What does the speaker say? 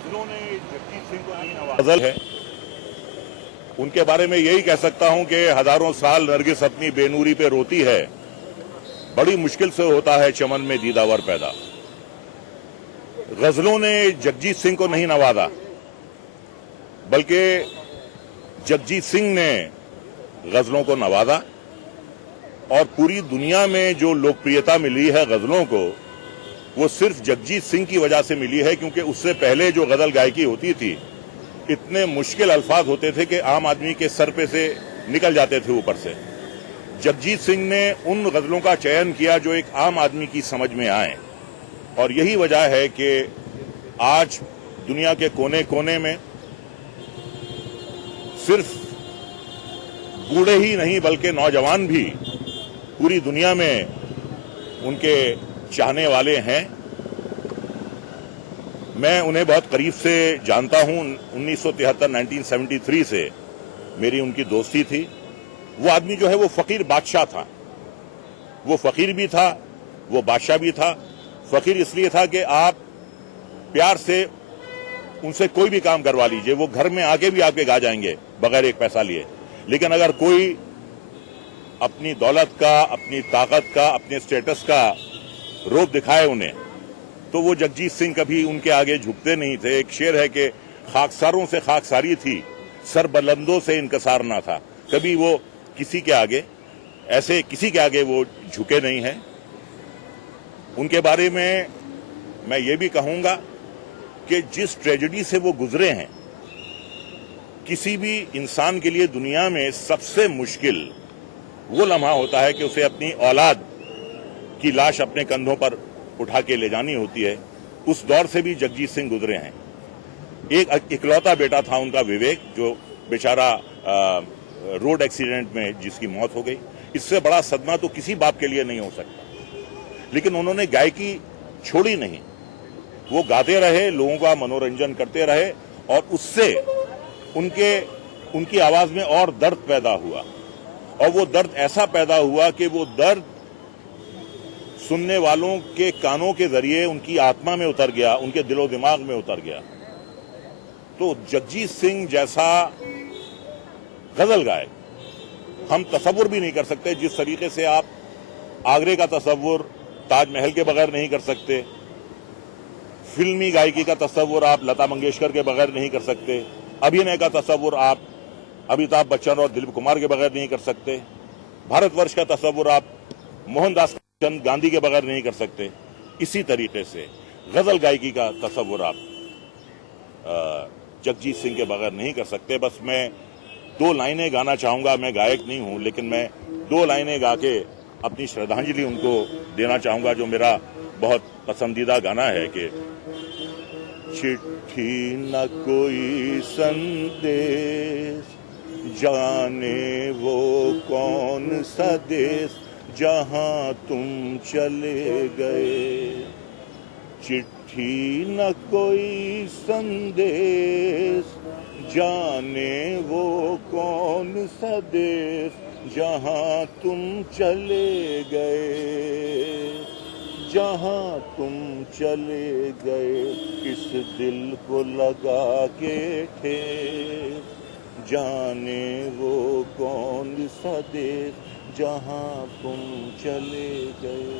गजलों ने जगजीत सिंह को नहीं नवाजा। गजल है, उनके बारे में यही कह सकता हूं कि हजारों साल नरगिस अपनी बेनूरी पे रोती है, बड़ी मुश्किल से होता है चमन में दीदावर पैदा। गजलों ने जगजीत सिंह को नहीं नवाजा, बल्कि जगजीत सिंह ने गजलों को नवाजा। और पूरी दुनिया में जो लोकप्रियता मिली है गजलों को, वो सिर्फ जगजीत सिंह की वजह से मिली है, क्योंकि उससे पहले जो गजल गायकी होती थी, इतने मुश्किल अल्फाज होते थे कि आम आदमी के सर पे से निकल जाते थे ऊपर से। जगजीत सिंह ने उन गजलों का चयन किया जो एक आम आदमी की समझ में आए, और यही वजह है कि आज दुनिया के कोने कोने में सिर्फ बूढ़े ही नहीं बल्कि नौजवान भी पूरी दुनिया में उनके चाहने वाले हैं। मैं उन्हें बहुत करीब से जानता हूं। 1973 से मेरी उनकी दोस्ती थी। वो आदमी जो है वो फकीर बादशाह था। वो फकीर भी था, वो बादशाह भी था। फकीर इसलिए था कि आप प्यार से उनसे कोई भी काम करवा लीजिए, वो घर में आके भी आपके गा जाएंगे बगैर एक पैसा लिए। लेकिन अगर कोई अपनी दौलत का, अपनी ताकत का, अपने स्टेटस का रूप दिखाए उन्हें, तो वो जगजीत सिंह कभी उनके आगे झुकते नहीं थे। एक शेर है कि खाकसारों से खाकसारी थी, सर बुलंदों से इनकसार ना था। कभी वो किसी के आगे, ऐसे किसी के आगे वो झुके नहीं हैं। उनके बारे में मैं ये भी कहूंगा कि जिस ट्रेजेडी से वो गुजरे हैं, किसी भी इंसान के लिए दुनिया में सबसे मुश्किल वो लम्हा होता है कि उसे अपनी औलाद की लाश अपने कंधों पर उठा के ले जानी होती है। उस दौर से भी जगजीत सिंह गुजरे हैं। एक इकलौता बेटा था उनका, विवेक, जो बेचारा रोड एक्सीडेंट में जिसकी मौत हो गई। इससे बड़ा सदमा तो किसी बाप के लिए नहीं हो सकता। लेकिन उन्होंने गायकी छोड़ी नहीं, वो गाते रहे, लोगों का मनोरंजन करते रहे, और उससे उनकी आवाज में और दर्द पैदा हुआ। और वो दर्द ऐसा पैदा हुआ कि वो दर्द सुनने वालों के कानों के जरिए उनकी आत्मा में उतर गया, उनके दिलो दिमाग में उतर गया। तो जगजीत सिंह जैसा गजल गायक हम तसव्वुर भी नहीं कर सकते। जिस तरीके से आप आगरे का तसव्वुर ताजमहल के बगैर नहीं कर सकते, फिल्मी गायकी का तसव्वुर आप लता मंगेशकर के बगैर नहीं कर सकते, अभिनय का तसव्वुर आप अमिताभ बच्चन और दिलीप कुमार के बगैर नहीं कर सकते, भारतवर्ष का तसव्वुर आप मोहनदास करमचंद गांधी के बगैर नहीं कर सकते। इसी तरीके से गजल गायकी का तसव्वुर आप जगजीत सिंह के बगैर नहीं कर सकते। बस मैं 2 लाइनें गाना चाहूंगा। मैं गायक नहीं हूं, लेकिन मैं 2 लाइनें गा के अपनी श्रद्धांजलि उनको देना चाहूंगा, जो मेरा बहुत पसंदीदा गाना है कि चिट्ठी न कोई संदेश, जाने वो कौन सा देश, जहां तुम चले गए। चिट्ठी न कोई संदेश, जाने वो कौन सा देश, जहां तुम चले गए। जहां तुम चले गए, किस दिल को लगा के ठेस, जाने वो कौन सा देश, जहां तुम चले गए।